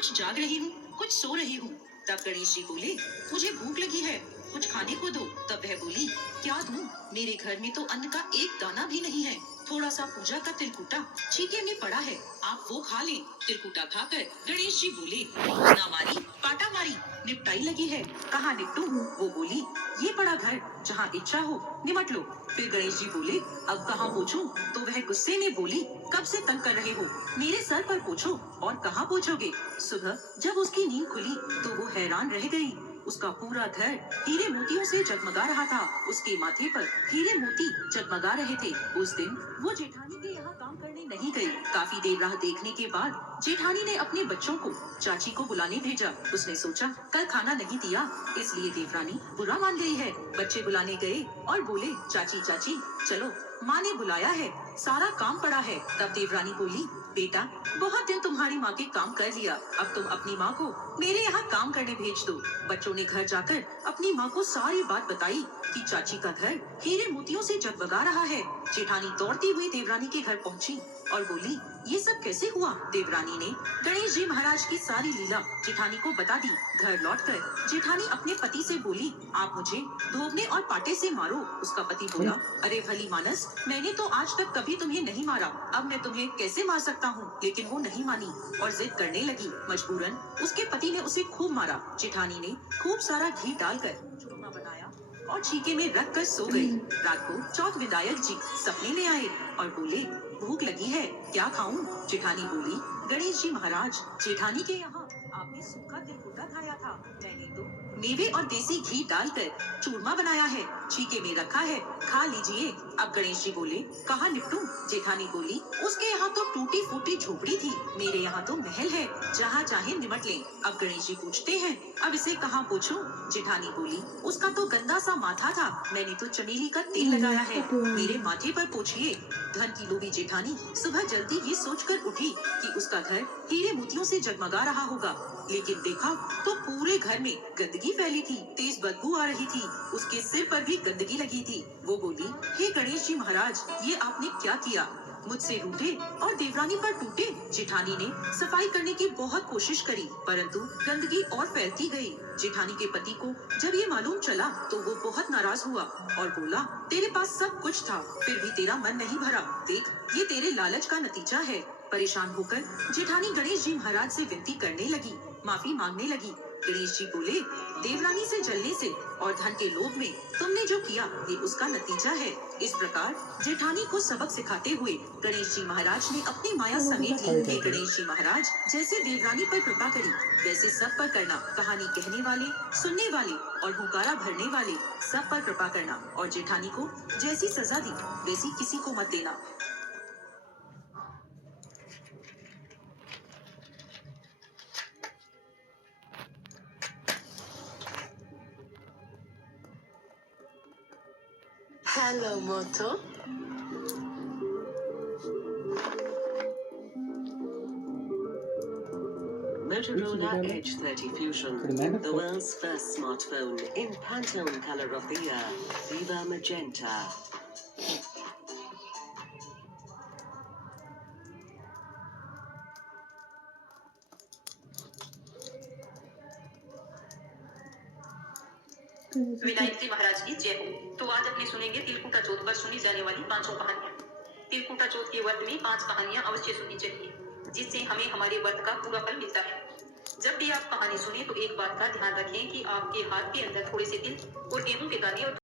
कुछ जाग रही हूँ, कुछ सो रही हूँ। तब गणेश जी बोले, मुझे भूख लगी है, कुछ खाने को दो। तब वह बोली, क्या दूं? मेरे घर में तो अन्न का एक दाना भी नहीं है। थोड़ा सा पूजा का तिलकुटा छीके में पड़ा है, आप वो खा लें। तिलकुटा खाकर गणेश जी बोले, ना मारी पाटा मारी, निपटाई लगी है, कहाँ निपटूं? वो बोली, ये पड़ा घर, जहाँ इच्छा हो निमट लो। फिर गणेश जी बोले, अब कहाँ पूछूं? तो वह गुस्से में बोली, कब से तंग कर रहे हो, मेरे सर पर पूछो। और कहाँ पूछोगे? सुबह जब उसकी नींद खुली तो वो हैरान रह गई। उसका पूरा घर हीरे मोतियों से जगमगा रहा था। उसके माथे पर हीरे मोती जगमगा रहे थे। उस दिन वो जेठानी के यहाँ काम करने नहीं गई। काफी देर राह देखने के बाद जेठानी ने अपने बच्चों को चाची को बुलाने भेजा। उसने सोचा, कल खाना नहीं दिया इसलिए देवरानी बुरा मान गई है। बच्चे बुलाने गए और बोले, चाची चाची चलो, माँ ने बुलाया है, सारा काम पड़ा है। तब देवरानी बोली, बेटा बहुत दिन तुम्हारी माँ के काम कर लिया, अब तुम अपनी माँ को मेरे यहाँ काम करने भेज दो। बच्चों ने घर जाकर अपनी माँ को सारी बात बताई कि चाची का घर हीरे मोतियों से जगमगा रहा है। जेठानी दौड़ती हुई देवरानी के घर पहुँची और बोली, ये सब कैसे हुआ? देवरानी ने गणेश जी महाराज की सारी लीला जेठानी को बता दी। घर लौटकर जेठानी अपने पति से बोली, आप मुझे धोबने और पाटे से मारो। उसका पति बोला, अरे भली मानस, मैंने तो आज तक कभी तुम्हें नहीं मारा, अब मैं तुम्हें कैसे मार सकता हूँ? लेकिन वो नहीं मानी और जिद करने लगी। मजबूरन उसके पति ने उसे खूब मारा। जेठानी ने खूब सारा घी डालकर चूरमा बनाया और छीके में रख कर सो गई। रात को चौथ विधायक जी सपने में आए और बोले, भूख लगी है, क्या खाऊं? जेठानी बोली, गणेश जी महाराज, जेठानी के यहाँ आपने सूखा तिलकुटा खाया था, मैंने तो मेवे और देसी घी डालकर चूरमा बनाया है, छीके में रखा है, खा लीजिए। अब गणेश जी बोले, कहाँ निपटूं? जेठानी बोली, उसके यहाँ तो टूटी फूटी झोपड़ी थी, मेरे यहाँ तो महल है, जहाँ चाहे निमट लें। अब गणेश जी पूछते हैं, अब इसे कहाँ पूछूं? जेठानी बोली, उसका तो गंदा सा माथा था, मैंने तो चमेली का तेल लगाया है, मेरे माथे पर पूछिए। धन की लोभी जेठानी सुबह जल्दी ये सोचकर उठी कि उसका घर हीरे मोतियों से जगमगा रहा होगा, लेकिन देखा तो पूरे घर में गंदगी फैली थी, तेज बदबू आ रही थी, उसके सिर पर भी गंदगी लगी थी। वो बोली, हे गणेश जी महाराज, ये आपने क्या किया? मुझसे रूठे और देवरानी पर टूटे। जेठानी ने सफाई करने की बहुत कोशिश करी, परंतु गंदगी और फैलती गई। जेठानी के पति को जब ये मालूम चला तो वो बहुत नाराज हुआ और बोला, तेरे पास सब कुछ था, फिर भी तेरा मन नहीं भरा, देख ये तेरे लालच का नतीजा है। परेशान होकर जेठानी गणेश जी महाराज से विनती करने लगी, माफी मांगने लगी। गणेश जी बोले, देवरानी से जलने से और धन के लोभ में तुमने जो किया ये उसका नतीजा है। इस प्रकार जेठानी को सबक सिखाते हुए गणेश जी महाराज ने अपनी माया समेट ली। हे गणेश जी महाराज, जैसे देवरानी पर कृपा करी वैसे सब पर करना। कहानी कहने वाले, सुनने वाले और हुंकारा भरने वाले सब पर कृपा करना, और जेठानी को जैसी सजा दी वैसी किसी को मत देना। Hello, Moto. Motorola Edge 30 Fusion, the world's first smartphone in Pantone color of the year, Viva Magenta. Vinayak जी महाराज की जय हो। तो आज अपने सुनेंगे तिलकुटा चौथ पर सुनी जाने वाली 500 कहानियाँ। तिलकुटा चौथ के व्रत में 5 कहानियाँ अवश्य सुननी चाहिए, जिससे हमें हमारे व्रत का पूरा फल मिलता है। जब भी आप कहानी सुने तो एक बात का ध्यान रखें कि आपके हाथ के अंदर थोड़े से तिल और गेहूं के दाने और